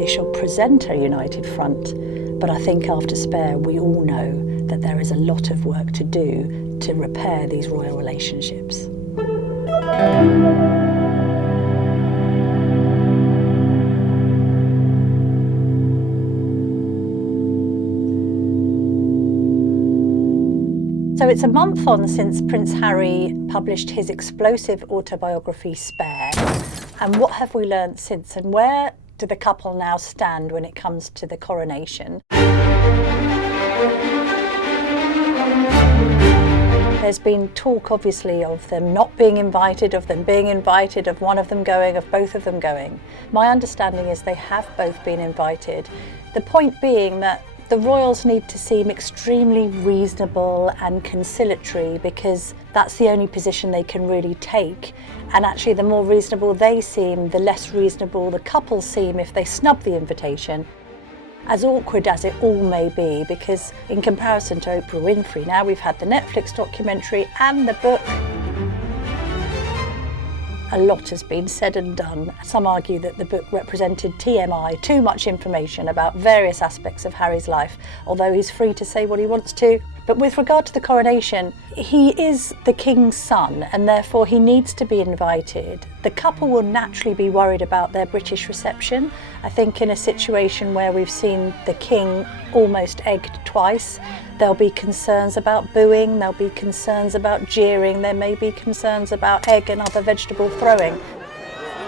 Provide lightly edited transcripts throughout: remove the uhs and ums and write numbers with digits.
they shall present a united front. But I think after Spare, we all know that there is a lot of work to do to repair these royal relationships. So it's a month on since Prince Harry published his explosive autobiography, Spare. And what have we learned since? And where do the couple now stand when it comes to the coronation? There's been talk, obviously, of them not being invited, of them being invited, of one of them going, of both of them going. My understanding is they have both been invited. The point being that the royals need to seem extremely reasonable and conciliatory, because that's the only position they can really take. And actually, the more reasonable they seem, the less reasonable the couple seem if they snub the invitation. As awkward as it all may be, because in comparison to Oprah Winfrey, now we've had the Netflix documentary and the book. A lot has been said and done. Some argue that the book represented TMI, too much information about various aspects of Harry's life, although he's free to say what he wants to. But with regard to the coronation, he is the king's son, and therefore he needs to be invited. The couple will naturally be worried about their British reception. I think in a situation where we've seen the king almost egged twice, there'll be concerns about booing, there'll be concerns about jeering, there may be concerns about egg and other vegetable throwing.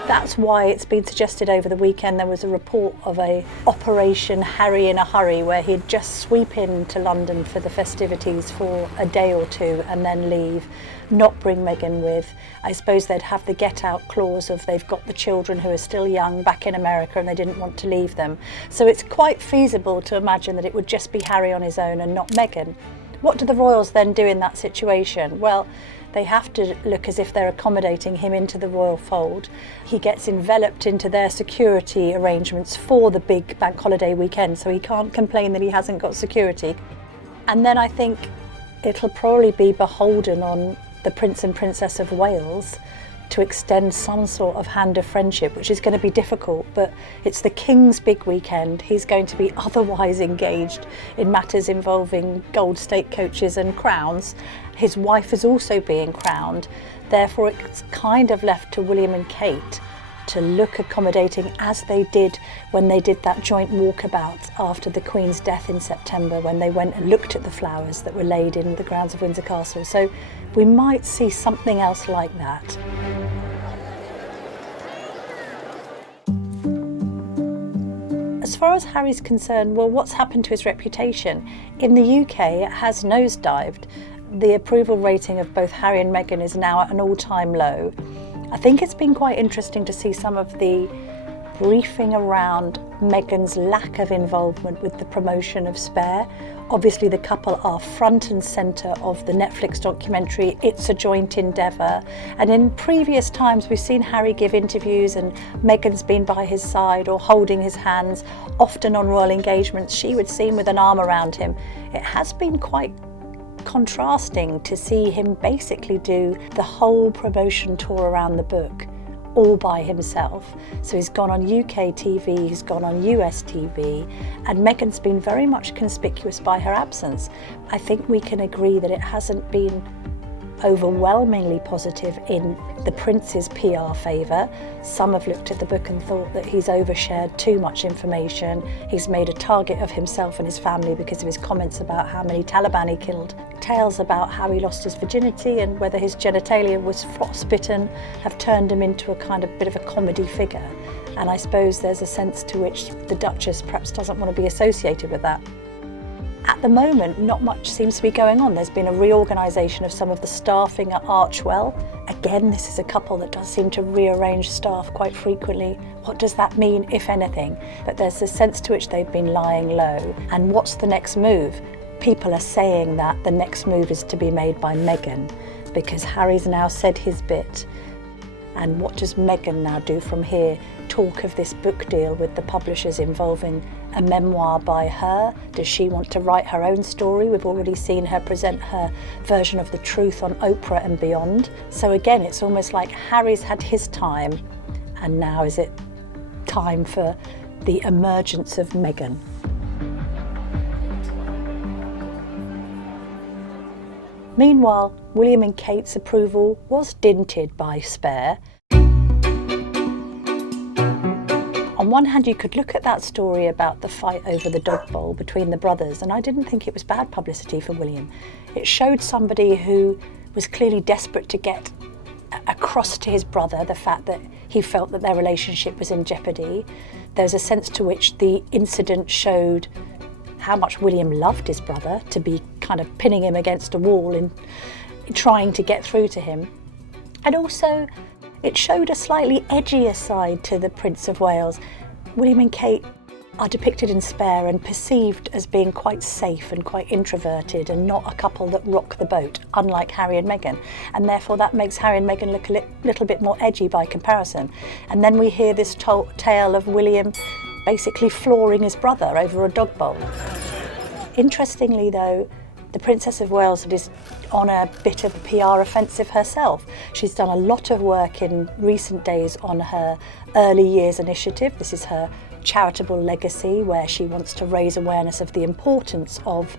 That's why it's been suggested over the weekend there was a report of a Operation Harry in a Hurry, where he'd just sweep into London for the festivities for a day or two and then leave, not bring Meghan with. I suppose they'd have the get out clause of they've got the children who are still young back in America and they didn't want to leave them. So it's quite feasible to imagine that it would just be Harry on his own and not Meghan. What do the royals then do in that situation? Well, they have to look as if they're accommodating him into the royal fold. He gets enveloped into their security arrangements for the big bank holiday weekend, so he can't complain that he hasn't got security. And then I think it'll probably be beholden on the Prince and Princess of Wales to extend some sort of hand of friendship, which is going to be difficult, but it's the King's big weekend. He's going to be otherwise engaged in matters involving gold state coaches and crowns. His wife is also being crowned. Therefore, it's kind of left to William and Kate to look accommodating, as they did when they did that joint walkabout after the Queen's death in September, when they went and looked at the flowers that were laid in the grounds of Windsor Castle. So we might see something else like that. As far as Harry's concerned, well, what's happened to his reputation? In the UK, it has nosedived. The approval rating of both Harry and Meghan is now at an all-time low. I think it's been quite interesting to see some of the briefing around Meghan's lack of involvement with the promotion of Spare. Obviously, the couple are front and centre of the Netflix documentary. It's a joint endeavour. And in previous times, we've seen Harry give interviews and Meghan's been by his side or holding his hands. Often on royal engagements, she would seem with an arm around him. It has been quite contrasting to see him basically do the whole promotion tour around the book all by himself. So he's gone on UK TV, he's gone on US TV, and Meghan's been very much conspicuous by her absence. I think we can agree that it hasn't been overwhelmingly positive in the Prince's PR favour. Some have looked at the book and thought that he's overshared too much information. He's made a target of himself and his family because of his comments about how many Taliban he killed. Tales about how he lost his virginity and whether his genitalia was frostbitten have turned him into a kind of bit of a comedy figure. And I suppose there's a sense to which the Duchess perhaps doesn't want to be associated with that. At the moment, not much seems to be going on. There's been a reorganisation of some of the staffing at Archewell. Again, this is a couple that does seem to rearrange staff quite frequently. What does that mean, if anything? But there's a sense to which they've been lying low. And what's the next move? People are saying that the next move is to be made by Meghan, because Harry's now said his bit. And what does Meghan now do from here? Talk of this book deal with the publishers involving a memoir by her. Does she want to write her own story? We've already seen her present her version of the truth on Oprah and beyond. So again, it's almost like Harry's had his time, and now is it time for the emergence of Meghan. Meanwhile, William and Kate's approval was dinted by Spare. On one hand, you could look at that story about the fight over the dog bowl between the brothers, and I didn't think it was bad publicity for William. It showed somebody who was clearly desperate to get across to his brother the fact that he felt that their relationship was in jeopardy. There's a sense to which the incident showed how much William loved his brother, to be kind of pinning him against a wall and trying to get through to him. And also, it showed a slightly edgier side to the Prince of Wales. William and Kate are depicted in Spare and perceived as being quite safe and quite introverted and not a couple that rock the boat, unlike Harry and Meghan. And therefore that makes Harry and Meghan look a little bit more edgy by comparison. And then we hear this tale of William basically flooring his brother over a dog bowl. Interestingly though, the Princess of Wales is on a bit of a PR offensive herself. She's done a lot of work in recent days on her early years initiative. This is her charitable legacy, where she wants to raise awareness of the importance of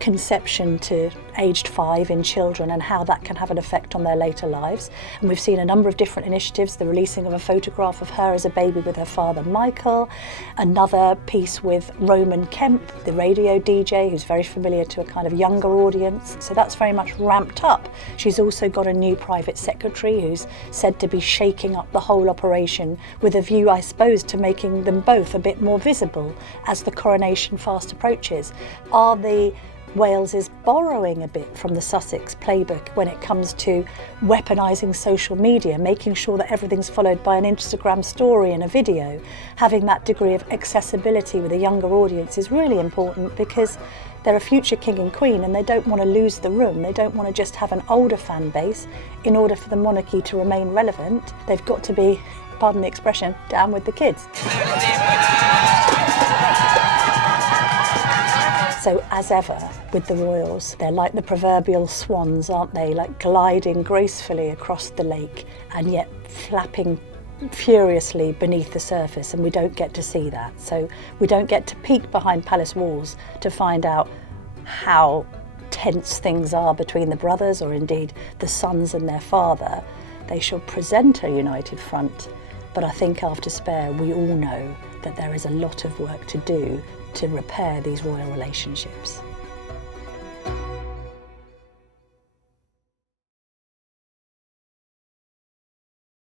conception to aged 5 in children and how that can have an effect on their later lives. And we've seen a number of different initiatives, the releasing of a photograph of her as a baby with her father Michael, another piece with Roman Kemp, the radio DJ, who's very familiar to a kind of younger audience. So that's very much ramped up. She's also got a new private secretary who's said to be shaking up the whole operation with a view, I suppose, to making them both a bit more visible as the coronation fast approaches. Are the Wales is borrowing a bit from the Sussex playbook when it comes to weaponising social media, making sure that everything's followed by an Instagram story and a video. Having that degree of accessibility with a younger audience is really important, because they're a future king and queen and they don't want to lose the room. They don't want to just have an older fan base. In order for the monarchy to remain relevant, they've got to be, pardon the expression, down with the kids. So as ever with the royals, they're like the proverbial swans, aren't they? Like gliding gracefully across the lake and yet flapping furiously beneath the surface, and we don't get to see that. So we don't get to peek behind palace walls to find out how tense things are between the brothers, or indeed the sons and their father. They shall present a united front, but I think after Spare we all know that there is a lot of work to do to repair these royal relationships.